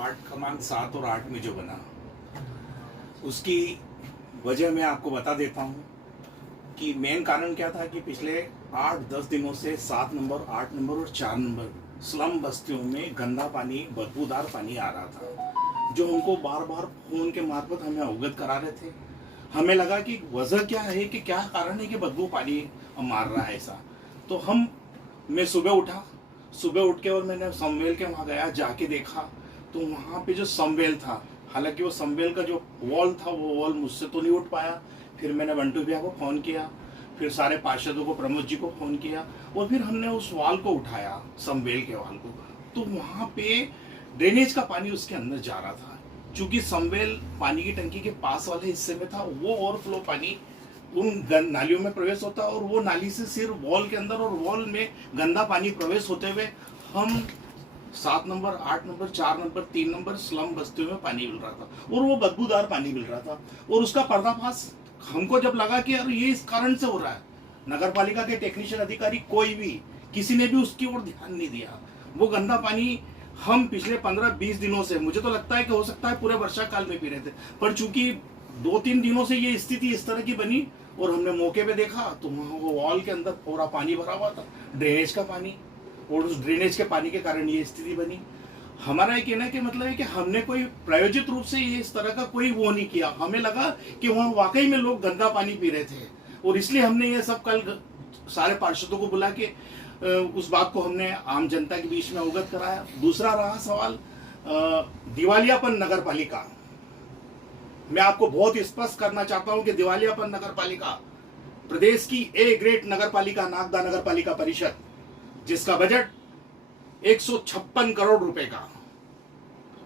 Ward क्रमांक 7 और 8 में जो बना, उसकी वजह मैं आपको बता देता हूँ कि मेन कारण क्या था कि पिछले 8-10 दिनों से 7 नंबर, 8 नंबर और 4 नंबर स्लम बस्तियों में गंदा पानी, बदबूदार पानी आ रहा था, जो हमको बार बार फोन के मार्फत हमें अवगत करा रहे थे। हमें लगा कि वजह क्या है, कि क्या कारण है कि बदबू पानी मार रहा है ऐसा। तो मैं सुबह उठ के और मैंने समवेल के वहाँ गया, जाके देखा तो वहाँ पे जो समवेल था, हालांकि वो समवेल का जो वॉल था वो वॉल मुझसे तो नहीं उठ पाया। फिर मैंने बंटू भैया को फ़ोन किया, फिर सारे पार्षदों को, प्रमोद जी को फ़ोन किया और फिर हमने उस वॉल को उठाया, समवेल के वॉल को। तो वहाँ पे ड्रेनेज का पानी उसके अंदर जा रहा था। चूंकि समवेल पानी की टंकी के पास वाले हिस्से में था, वो ओवरफ्लो पानी उन नालियों में प्रवेश होता और वो नाली से सिर्फ वॉल के अंदर और वॉल में गंदा पानी प्रवेश होते हुए हम 7 number, 8 number, 4 number, 3 number slum बस्तियों में पानी मिल रहा था और वो बदबूदार पानी मिल रहा था। और उसका पर्दाफाश हमको जब लगा कि यार ये इस कारण से हो रहा है, नगर पालिका के टेक्नीशियन अधिकारी कोई भी, किसी ने भी उसकी ओर ध्यान नहीं दिया। वो गंदा पानी हम पिछले 15-20 दिनों से, मुझे तो लगता है कि हो सकता है पूरे वर्षा काल में पी रहे थे, पर चूंकि 2-3 दिनों से ये स्थिति इस तरह की बनी और हमने मौके पे देखा तो वहाँ वो वॉल के अंदर पूरा पानी भरा हुआ था, ड्रेनेज का पानी, और उस ड्रेनेज के पानी के कारण ये स्थिति बनी। हमारा ये कहना कि मतलब है कि हमने कोई प्रायोजित रूप से ये इस तरह का कोई वो नहीं किया। हमें लगा कि वहाँ वाकई में लोग गंदा पानी पी रहे थे और इसलिए हमने ये सब कल सारे पार्षदों को बुला के उस बात को हमने आम जनता के बीच में अवगत कराया। दूसरा रहा सवाल दिवालियापन नगर पालिका। मैं आपको बहुत स्पष्ट करना चाहता हूं कि दिवालियापन नगर पालिका, प्रदेश की ए ग्रेड नगर पालिका नागदा नगर पालिका परिषद, जिसका बजट 156 करोड़ रुपए का,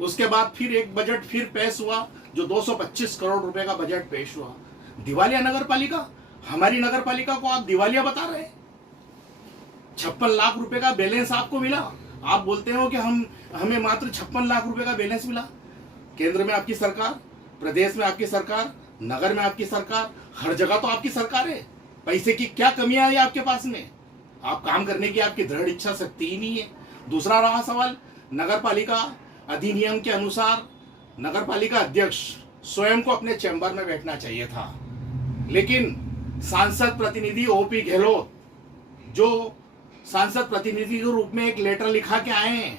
उसके बाद फिर एक बजट फिर पेश हुआ जो 225 करोड़ रुपए का बजट पेश हुआ। दिवालिया नगर पालिका, हमारी नगर पालिका को आप दिवालिया बता रहे हैं। 56 लाख रुपए का बैलेंस आपको मिला, आप बोलते हो कि हमें मात्र 56 लाख रुपए का बैलेंस मिला। केंद्र में आपकी सरकार, प्रदेश में आपकी सरकार, नगर में आपकी सरकार, हर जगह तो आपकी सरकार है। पैसे की क्या कमियां है आपके पास में? आप काम करने की आपकी दृढ़ इच्छा शक्ति ही नहीं है। दूसरा रहा सवाल, नगर पालिका अधिनियम के अनुसार नगर पालिका अध्यक्ष स्वयं को अपने चैम्बर में बैठना चाहिए था, लेकिन सांसद प्रतिनिधि ओपी गहलोत, जो सांसद प्रतिनिधि के रूप में एक लेटर लिखा के आए हैं,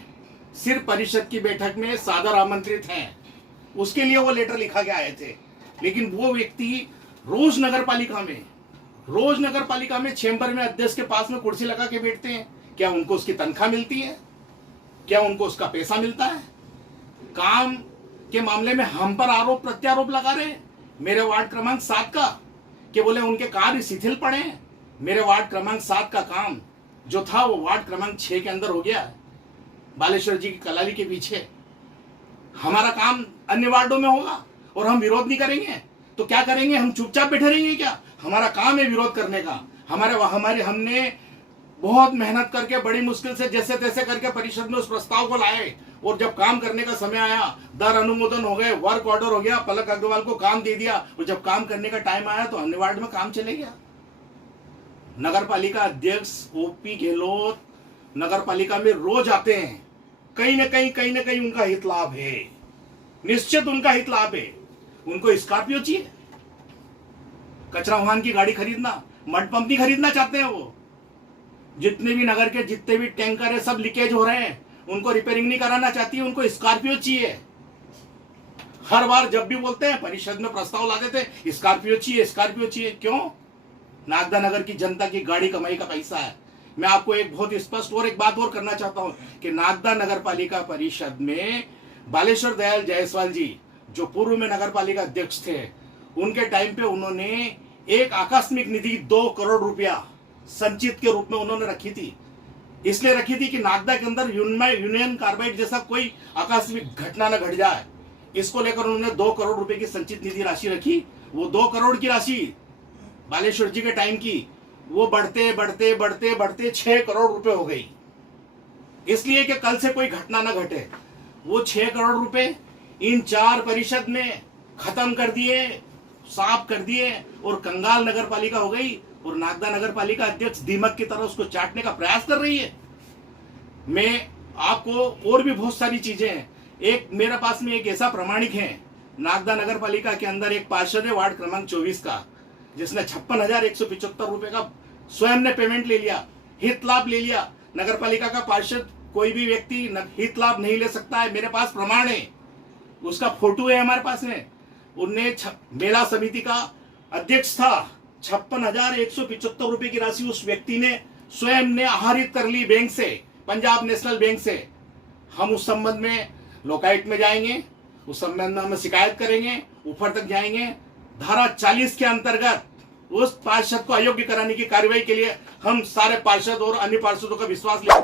सिर्फ परिषद की बैठक में सादर आमंत्रित हैं, उसके लिए वो लेटर लिखा के आए थे। लेकिन वो व्यक्ति रोज नगर पालिका में चैम्बर में अध्यक्ष के पास में कुर्सी लगा के बैठते हैं। क्या उनको उसकी तनख्वाह मिलती है? क्या उनको उसका पैसा मिलता है? काम के मामले में हम पर आरोप प्रत्यारोप लगा रहे मेरे वार्ड क्रमांक 7 का, कि बोले उनके कार्य शिथिल पड़े हैं। मेरे वार्ड क्रमांक 7 का काम जो था वो वार्ड क्रमांक 6 के अंदर हो गया है, बालेश्वर जी की कलाली के पीछे। हमारा काम अन्य वार्डों में होगा और हम विरोध नहीं करेंगे तो क्या करेंगे? हम चुपचाप बैठे रहेंगे क्या? हमारा काम है विरोध करने का। हमने बहुत मेहनत करके बड़ी मुश्किल से जैसे तैसे करके परिषद में उस प्रस्ताव को लाए और जब काम करने का समय आया, दर अनुमोदन हो गए, वर्क ऑर्डर हो गया, पलक अग्रवाल को काम दे दिया और जब काम करने का टाइम आया तो अन्य वार्ड में काम चले गया। नगर पालिका अध्यक्ष ओपी गहलोत नगर पालिका में रोज आते हैं, कहीं ना कहीं उनका हित लाभ है, निश्चित उनका हित लाभ है। उनको स्कॉर्पियो चाहिए, कचरा वाहन की गाड़ी खरीदना, मड पंप नहीं खरीदना चाहते हैं वो। जितने भी नगर के जितने भी टैंकर है सब लीकेज हो रहे हैं, उनको रिपेयरिंग नहीं कराना चाहती है, उनको स्कॉर्पियो चाहिए। हर बार जब भी बोलते हैं परिषद में प्रस्ताव ला देते, स्कॉर्पियो चाहिए। क्यों? नागदा नगर की जनता की गाड़ी कमाई का पैसा है। मैं आपको एक बहुत स्पष्ट और एक बात और करना चाहता हूं कि नागदा नगर पालिका परिषद में बालेश्वर दयाल जायसवाल जी, जो पूर्व में नगर पालिका अध्यक्ष थे, उनके टाइम पे उन्होंने एक आकस्मिक निधि 2 करोड़ रुपया संचित के रूप में उन्होंने रखी थी। इसलिए रखी थी कि नागदा के अंदर यूनियन कार्बाइड जैसा कोई आकस्मिक घटना न घट जाए, इसको लेकर उन्होंने 2 करोड़ रुपए की संचित निधि राशि रखी। वो 2 करोड़ की राशि बालेश्वर जी के टाइम की, वो बढ़ते 6 करोड़ रुपए हो गई। इसलिए कि कल से कोई घटना न घटे, वो 6 करोड़ रुपए इन 4 परिषद में खत्म कर दिए, साफ कर दिए और कंगाल नगर पालिका हो गई और नागदा नगर पालिका अध्यक्ष दीमक की तरह उसको चाटने का प्रयास कर रही है। मैं आपको और भी बहुत सारी चीजें हैं एक मेरे पास में एक ऐसा प्रमाणिक है, नागदा नगर पालिका के अंदर एक पार्षद है वार्ड क्रमांक 24 का, जिसने 56,175 रुपए का स्वयं ने पेमेंट ले लिया, हित लाभ ले लिया। नगर पालिका का पार्षद कोई भी व्यक्ति हित लाभ नहीं ले सकता है, मेरे पास प्रमाण है, उसका फोटो है हमारे पास में। उनने मेला समिति का अध्यक्ष था, 56,175 रुपए की राशि उस व्यक्ति ने स्वयं ने आहरित कर ली बैंक से, पंजाब नेशनल बैंक से। हम उस संबंध में लोकायुक्त में जाएंगे, उस संबंध में हम शिकायत करेंगे, ऊपर तक जाएंगे। धारा 40 के अंतर्गत उस पार्षद को अयोग्य कराने की कार्रवाई के लिए हम सारे पार्षद और अन्य पार्षदों का विश्वास ले